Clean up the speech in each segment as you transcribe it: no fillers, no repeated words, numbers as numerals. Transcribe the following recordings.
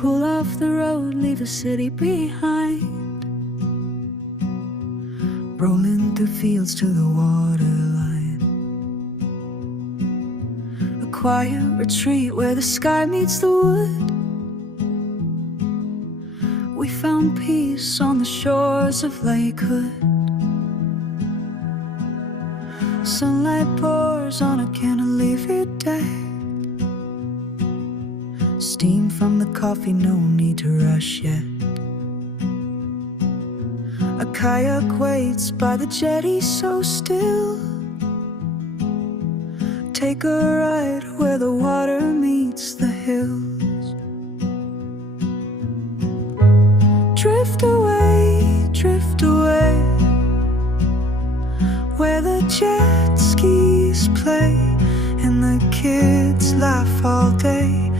pull off the road, leave the city behind, rolling through fields to the waterline. A quiet retreat where the sky meets the wood. We found peace on the shores of Lake Hood. Sunlight pours on a cantilever deck. Steam from the coffee, no need to rush yet. A kayak waits by the jetty so still. Take a ride where the water meets the hills. Drift away, where the jet skis play and the kids laugh all day.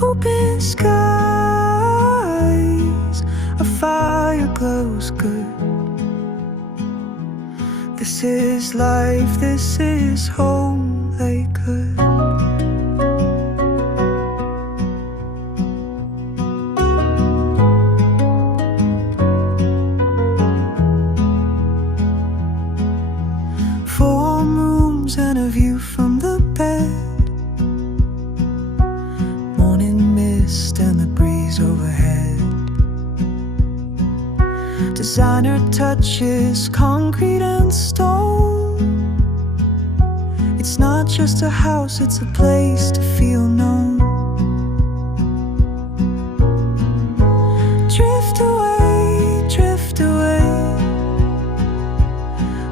Open skies, a fire glows good. This is life, this is home, Lake Hood. And a view from the bed, morning mist and the breeze overhead. Designer touches, concrete and stone. It's not just a house, it's a place to feel known. Drift away,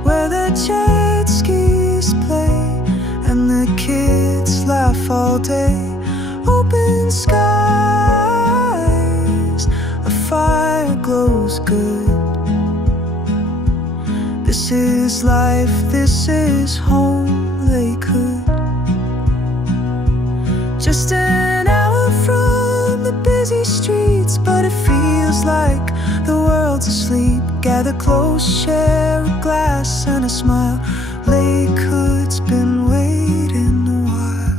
where the jet skis play and the kids laugh all day. Open skies, a fire glows good. This is life, this is home, Lake Hood. Just an hour from the busy streets, but it feels like the world's asleep. Gather close, share a glass and a smile. Lake Hood's been waiting a while.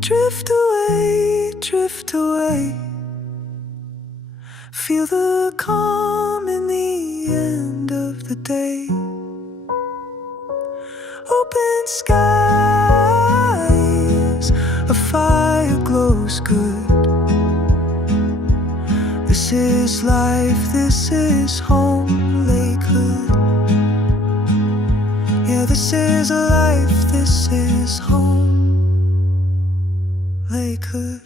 Drift away, feel the calm in the end of the day. Open skies, a fire glows good. This is life, this is home, Lake Hood. Yeah, this is life, this is home, Lake Hood.